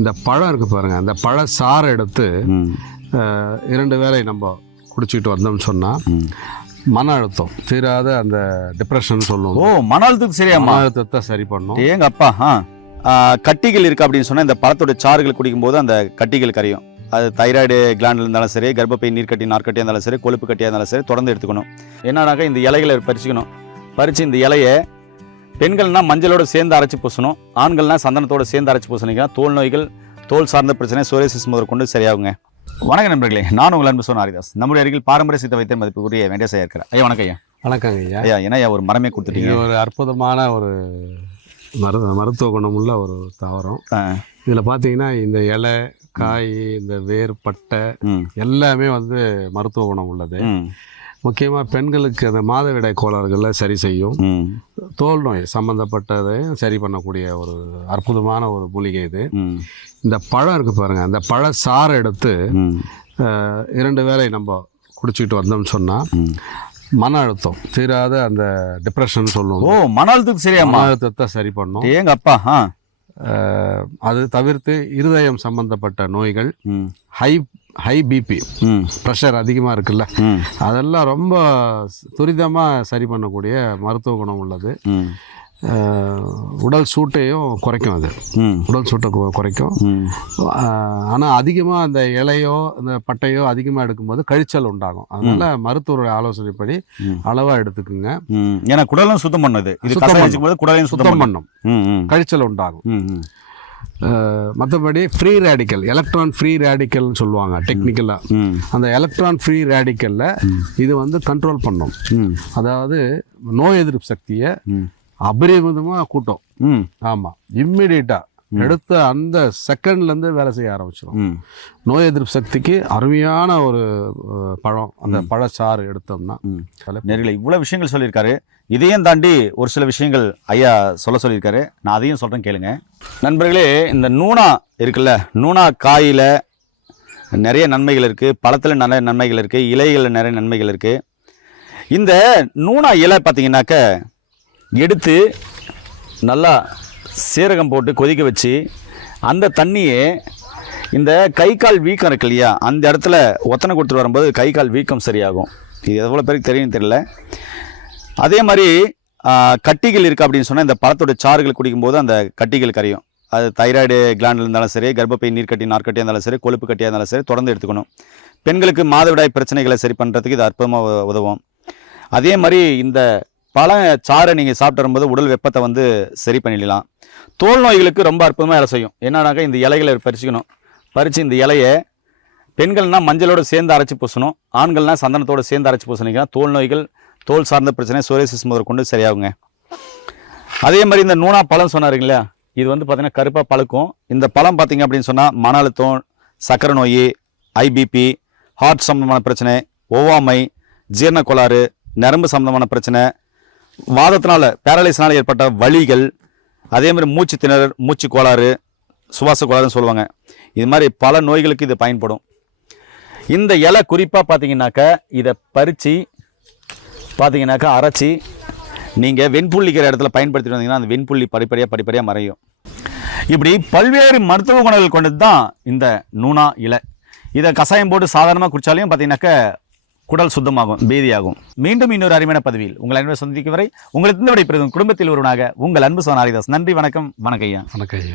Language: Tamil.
இந்த பழம் இருக்குது பாருங்கள் அந்த பழ சாறை எடுத்து இரண்டு வேளை நம்ம குடிச்சிட்டு வந்தோம்னு சொன்னால். மன அழுத்தம் தீராத அந்த டிப்ரெஷன் ஓ சொல்லுவோம். மன அழுத்தத்துக்கு சரியாம்மா. மன அழுத்தத்தை சரி பண்ணும். ஏங்க அப்பா ஆ. கட்டிகள் இருக்கு அப்படின்னு சொன்னா இந்த பழத்தோட சாறுகள் குடிக்கும்போது அந்த கட்டிகள் கரையும். அது தைராய்டு கிளாண்டில் இருந்தாலும் சரி கர்ப்பப்பை நீர்க்கட்டி நார்க்கட்டியாக இருந்தாலும் சரி கொழுப்பு கட்டியாக இருந்தாலும் சரி தொடர்ந்து எடுத்துக்கணும். என்னன்னாக்கா இந்த இலைகளை பறிச்சுக்கணும். பறித்து இந்த இலையை பெண்கள்னா மஞ்சளோட சேர்ந்து அரைச்சி பூசணும். ஆண்கள்னா சந்தனத்தோட சேர்ந்து அரைச்சி பூசணிங்கன்னா தோல் நோய்கள் தோல் சார்ந்த பிரச்சனை சோரியாசிஸ் முதற்கொண்டு சரியாகுங்க. வணக்கம் நண்பர்களே நான் உங்கள் அன்பு சொன்ன ஹரிதாஸ். நம்முடைய அருகில் பாரம்பரிய சித்த வைத்திய மதிப்புக்குரிய வெங்கடேசையா இருக்கிறேன் ஐயா வணக்கம் ஐயா. வணக்கங்க ஐயா. ஐயா ஐயா ஒரு மரமே கொடுத்துட்டீங்க? ஒரு அற்புதமான ஒரு மரு மருத்துவ குணமுள்ள ஒரு தாவரம். இதில் பார்த்தீங்கன்னா இந்த இலை காய் இந்த வேர் பட்டை எல்லாமே வந்து மருத்துவ குணம் உள்ளது. முக்கியமாக பெண்களுக்கு அந்த மாதவிடாய் கோளாறுகளை சரி செய்யும். தோல் நோய் சம்மந்தப்பட்டதையும் சரி பண்ணக்கூடிய ஒரு அற்புதமான ஒரு மூலிகை இது. இந்த பழம் இருக்குது பாருங்கள் அந்த பழ சாறை எடுத்து இரண்டு வேளை நம்ம குடிச்சிட்டு வந்தோம்னு சொன்னால். மன அழுத்தம் தீராத அந்த டிப்ரெஷன் ஓ சொல்லுவோம் மன அழுத்தத்துக்கு சரியாம்மா? மன அழுத்தத்தை சரி பண்ணும். ஏங்க அப்பா அது தவிர்த்து இருதயம் சம்பந்தப்பட்ட நோய்கள் ஹை ஹை பிபி ப்ரெஷர் அதிகமாக இருக்குல்ல? அதெல்லாம் ரொம்ப துரிதமாக சரி பண்ணக்கூடிய மருத்துவ குணம் உள்ளது. உடல் சூட்டையும் குறைக்கும் அது. உடல் சூட்டை குறைக்கும். ஆனால் அதிகமாக அந்த இலையோ அந்த பட்டையோ அதிகமாக எடுக்கும்போது கழிச்சல் உண்டாகும். அதனால மருத்துவருடைய ஆலோசனைப்படி. அளவாக எடுத்துக்குங்க. ஏன்னா குடலும் சுத்தம் பண்ணுது. இது குடலையும் சுத்தம் பண்ணும். கழிச்சல் உண்டாகும். மற்றபடி ஃப்ரீ ரேடிக்கல் எலக்ட்ரான் ஃப்ரீ ரேடிக்கல்னு சொல்லுவாங்க டெக்னிக்கலாக அந்த எலக்ட்ரான் ஃப்ரீ ரேடிக்கலில் இது வந்து கண்ட்ரோல் பண்ணும். ம். அதாவது நோய் எதிர்ப்பு சக்தியை அபரிமிதமாக கூட்டும். ம். ஆமாம் இம்மிடியட்டாக எடுத்த அந்த செகண்ட்லேருந்து வேலை செய்ய ஆரம்பிச்சிடும் ம். நோய் எதிர்ப்பு சக்திக்கு அருமையான ஒரு பழம். அந்த பழச்சாறு எடுத்தோம்னா நேர்களை இவ்வளோ விஷயங்கள் சொல்லியிருக்காரு. இதையும் தாண்டி ஒரு சில விஷயங்கள் ஐயா சொல்ல சொல்லியிருக்காரு. நான் அதையும் சொல்கிறேன் கேளுங்க. நண்பர்களே இந்த நூனா இருக்குல்ல நூனா காயில் நிறைய நன்மைகள் இருக்குது பழத்தில் நிறைய நன்மைகள் இருக்குது இலைகளில் நிறைய நன்மைகள் இருக்குது இந்த நூனா இலை பார்த்தீங்கன்னாக்க எடுத்து நல்லா சீரகம் போட்டு கொதிக்க வச்சு அந்த தண்ணியை இந்த கை கால் வீக்கம் இருக்கு இல்லையா அந்த இடத்துல ஒத்தனை கொடுத்துட்டு வரும்போது கை கால் வீக்கம் சரியாகும். இது எவ்வளோ பேருக்கு தெரியும் தெரியல. அதே மாதிரி கட்டிகள் இருக்குது அப்படின்னு சொன்னால் இந்த பழத்தோட சாறுகள் குடிக்கும்போது அந்த கட்டிகள் கரையும். அது தைராய்டு கிளாண்டில் இருந்தாலும் சரி கர்ப்பப்பை நீர்க்கட்டி நார்க்கட்டியாக இருந்தாலும் சரி கொழுப்பு கட்டியாக இருந்தாலும் சரி தொடர்ந்து எடுத்துக்கணும். பெண்களுக்கு மாதவிடாய் பிரச்சனைகளை சரி பண்ணுறதுக்கு இது அற்புதமாக உதவும். அதே மாதிரி இந்த பழம் சாறை நீங்கள் சாப்பிட்டு வரும்போது உடல் வெப்பத்தை வந்து சரி பண்ணிடலாம். தோல் நோய்களுக்கு ரொம்ப அற்புதமாக வேலை செய்யும். என்னன்னாக்கா இந்த இலைகளை பறிச்சுக்கணும். பறித்து இந்த இலையை பெண்கள்னா மஞ்சளோடு சேர்ந்து அரைச்சி பூசணும். ஆண்கள்னா சந்தனத்தோடு சேர்ந்து அரைச்சி பூசணிங்கன்னா தோல் நோய்கள் தோல் சார்ந்த பிரச்சனை சோரியாசிஸ் முதற்கொண்டு சரியாகுங்க. அதே மாதிரி இந்த நூனா பழம் சொன்னாருங்களா இது வந்து பார்த்திங்கன்னா கருப்பாக பழுக்கும். இந்த பழம் பார்த்தீங்க அப்படின்னு சொன்னால் மன அழுத்தம் சக்கரை நோய் ஐபிபி ஹார்ட் சம்பந்தமான பிரச்சனை ஒவ்வாமை ஜீரண கோளாறு நரம்பு சம்பந்தமான பிரச்சனை வாதத்தினால பேரலைஸ்னால் ஏற்பட்ட வலிகள் அதே மாதிரி மூச்சு திணறல் மூச்சு கோளாறு சுவாச கோளாறுன்னு சொல்லுவாங்க. இது மாதிரி பல நோய்களுக்கு இது பயன்படும். இந்த இலை குறிப்பாக பார்த்தீங்கன்னாக்கா இதை பறித்து பார்த்தீங்கன்னாக்கா அரைச்சி நீங்கள் வெண்புள்ளிக்கிற இடத்துல பயன்படுத்திட்டு வந்தீங்கன்னா அந்த வெண்புள்ளி படிப்படியாக படிப்படியாக மறையும். இப்படி பல்வேறு மருத்துவ குணங்கள் கொண்டது தான் இந்த நூனா இலை. இதை கஷாயம் போட்டு சாதாரணமாக குடித்தாலையும் பார்த்தீங்கன்னாக்கா குடல் சுத்தமாகும் பேதியாகும். மீண்டும் இன்னொரு அருமையான பதவியில் உங்கள் அன்பை சந்திக்கும் வரை உங்களுக்கு இந்த விடைபெறும் குடும்பத்தில் ஒருவனாக உங்கள் அன்பு சோனாரிதாஸ் நன்றி வணக்கம் வணக்கம் ஐயா. வணக்கம் ஐயா.